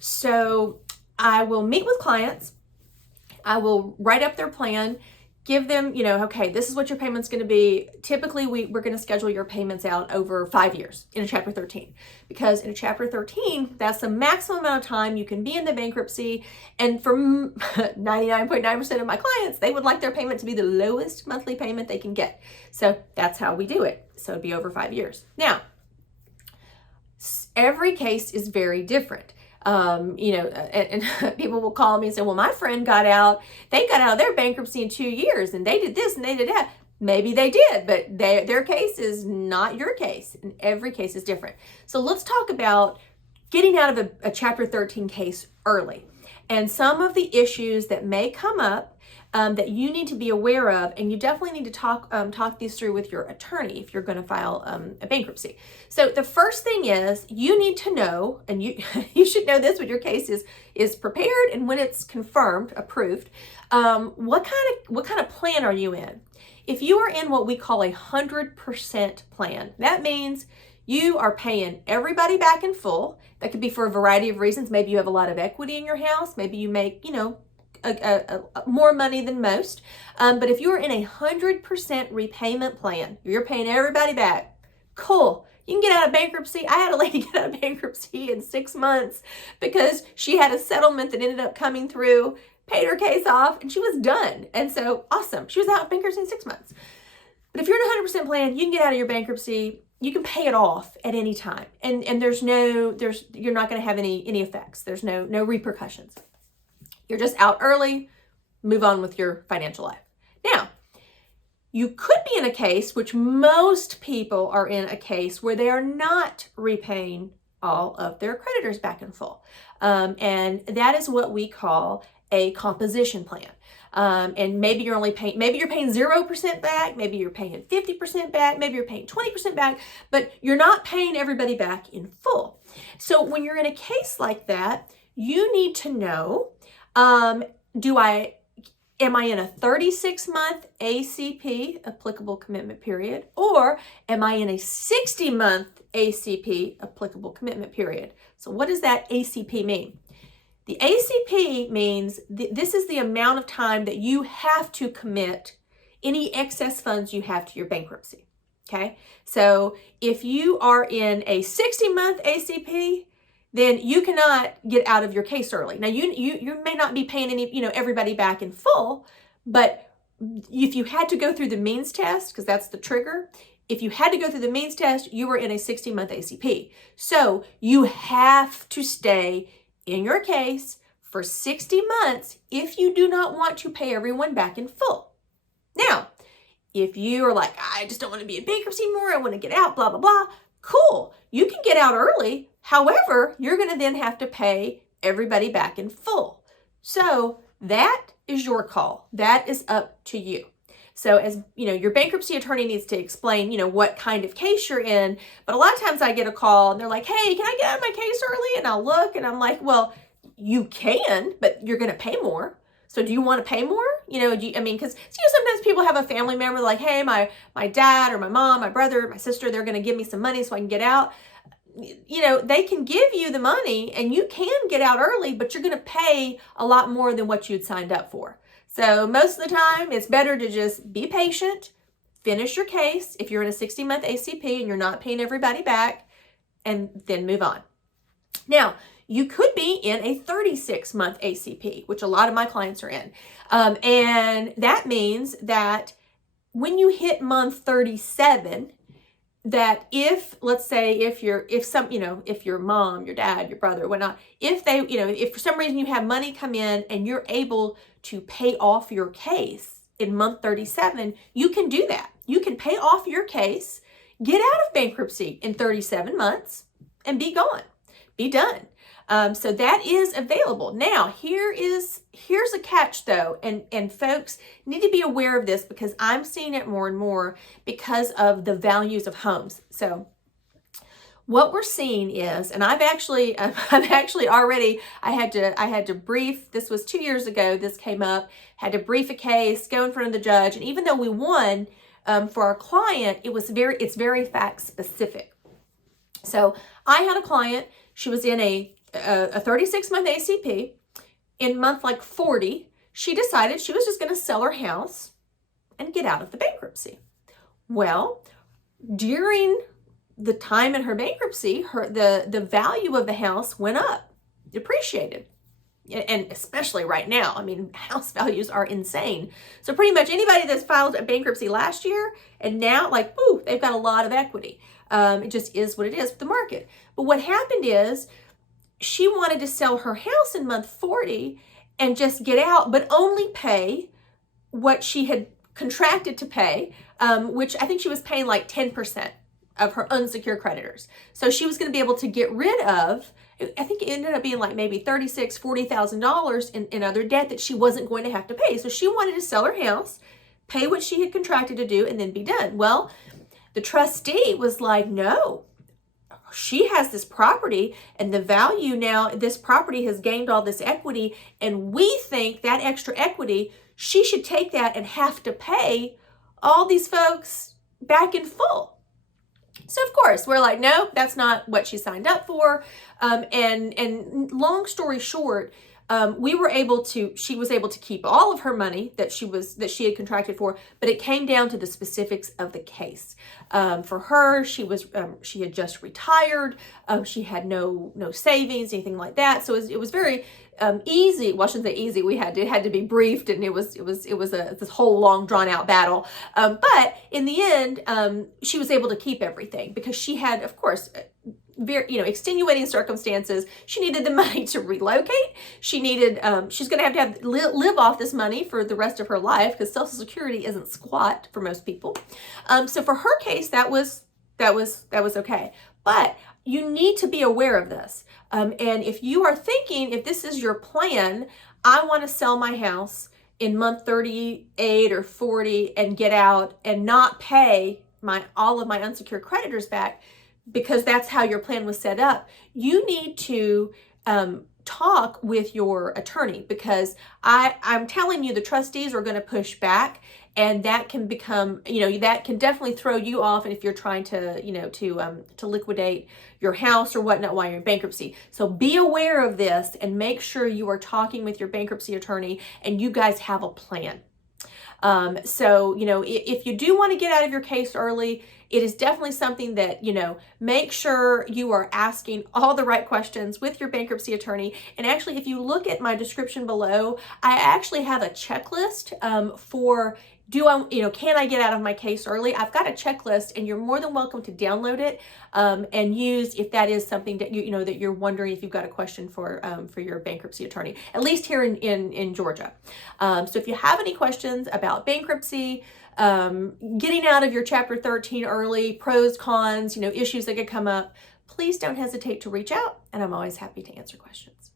So I will meet with clients. I will write up their plan, give them, okay, this is what your payment's going to be. Typically, we're going to schedule your payments out over 5 years in a Chapter 13, because in a Chapter 13, that's the maximum amount of time you can be in the bankruptcy. And for 99.9% of my clients, they would like their payment to be the lowest monthly payment they can get. So that's how we do it. So it'd be over 5 years. Now, every case is very different. And people will call me and say, well, my friend they got out of their bankruptcy in 2 years and they did this and they did that. Maybe they did, but their case is not your case, and every case is different. So let's talk about getting out of a Chapter 13 case early and some of the issues that may come up that you need to be aware of, and you definitely need to talk these through with your attorney if you're going to file a bankruptcy. So the first thing is you need to know, and you you should know this when your case is prepared and when it's confirmed, approved. What kind of plan are you in? If you are in what we call 100% plan, that means you are paying everybody back in full. That could be for a variety of reasons. Maybe you have a lot of equity in your house. Maybe you make, more money than most. But if you're in 100% repayment plan, you're paying everybody back. Cool. You can get out of bankruptcy. I had a lady get out of bankruptcy in 6 months because she had a settlement that ended up coming through, paid her case off, and she was done. And so awesome. She was out of bankruptcy in 6 months. But if you're in a 100% plan, you can get out of your bankruptcy. You can pay it off at any time. And you're not going to have any effects. There's no repercussions. You're just out early, move on with your financial life. Now, you could be in a case, which most people are in a case, where they are not repaying all of their creditors back in full. And that is what we call a composition plan. And maybe you're paying 0% back, maybe you're paying 50% back, maybe you're paying 20% back, but you're not paying everybody back in full. So when you're in a case like that, you need to know, am I in a 36-month ACP, applicable commitment period, or am I in a 60-month ACP, applicable commitment period? So what does that ACP mean? The ACP means this is the amount of time that you have to commit any excess funds you have to your bankruptcy, okay? So if you are in a 60-month ACP, then you cannot get out of your case early. Now, you may not be paying everybody back in full, but if you had to go through the means test, because that's the trigger, if you had to go through the means test, you were in a 60-month ACP. So you have to stay in your case for 60 months if you do not want to pay everyone back in full. Now, if you are like, I just don't want to be in bankruptcy anymore, I want to get out, blah, blah, blah, cool. You can get out early. However, you're going to then have to pay everybody back in full. So that is your call. That is up to you. So as your bankruptcy attorney needs to explain, what kind of case you're in. But a lot of times I get a call and they're like, hey, can I get out of my case early? And I'll look and I'm like, well, you can, but you're going to pay more. So do you want to pay more? Because sometimes people have a family member like, hey, my dad or my mom, my brother, my sister, they're going to give me some money so I can get out. They can give you the money and you can get out early, but you're going to pay a lot more than what you'd signed up for. So most of the time, it's better to just be patient, finish your case if you're in a 60-month ACP and you're not paying everybody back, and then move on. Now, you could be in a 36-month ACP, which a lot of my clients are in. And that means that when you hit month 37, that if your mom, your dad, your brother, whatnot, if for some reason you have money come in and you're able to pay off your case in month 37, you can do that. You can pay off your case, get out of bankruptcy in 37 months, and be gone, be done. So that is available. Now, here's a catch though, and folks need to be aware of this because I'm seeing it more and more because of the values of homes. So what we're seeing is, and I've actually already, I had to brief, this was 2 years ago, this came up, had to brief a case, go in front of the judge, and even though we won for our client, it's very fact specific. So I had a client, she was in a a 36-month ACP. In month like 40, she decided she was just going to sell her house and get out of the bankruptcy. Well, during the time in her bankruptcy, the value of the house went up, depreciated. And especially right now, I mean, house values are insane. So pretty much anybody that's filed a bankruptcy last year and now, like, ooh, they've got a lot of equity. It just is what it is with the market. But what happened is she wanted to sell her house in month 40 and just get out, but only pay what she had contracted to pay, which I think she was paying like 10% of her unsecured creditors. So she was going to be able to get rid of, I think it ended up being like maybe $36,000, $40,000 in other debt that she wasn't going to have to pay. So she wanted to sell her house, pay what she had contracted to do, and then be done. Well, the trustee was like, no, she has this property and the value now, this property has gained all this equity, and we think that extra equity, she should take that and have to pay all these folks back in full. So of course we're like, no, that's not what she signed up for. And long story short, she was able to keep all of her money that she had contracted for, but it came down to the specifics of the case. For her, she had just retired. She had no savings, anything like that. So it was very easy. Well, I shouldn't say easy. It had to be briefed, and it was this whole long drawn out battle. But in the end, she was able to keep everything because she had, of course, very, extenuating circumstances. She needed the money to relocate. She needed, she's going to have live off this money for the rest of her life because Social Security isn't squat for most people. So for her case, that was okay. But you need to be aware of this. And if you are thinking, if this is your plan, I want to sell my house in month 38 or 40 and get out and not pay all of my unsecured creditors back, because that's how your plan was set up, you need to talk with your attorney, because I'm telling you, the trustees are going to push back, and that can become, that can definitely throw you off. And if you're trying to, to liquidate your house or whatnot while you're in bankruptcy. So be aware of this and make sure you are talking with your bankruptcy attorney and you guys have a plan. So, if you do want to get out of your case early, it is definitely something that, make sure you are asking all the right questions with your bankruptcy attorney. And actually, if you look at my description below, I actually have a checklist for can I get out of my case early? I've got a checklist, and you're more than welcome to download it and use if that is something that that you're wondering if you've got a question for your bankruptcy attorney, at least here in Georgia. So if you have any questions about bankruptcy, getting out of your Chapter 13 early, pros, cons, issues that could come up, please don't hesitate to reach out, and I'm always happy to answer questions.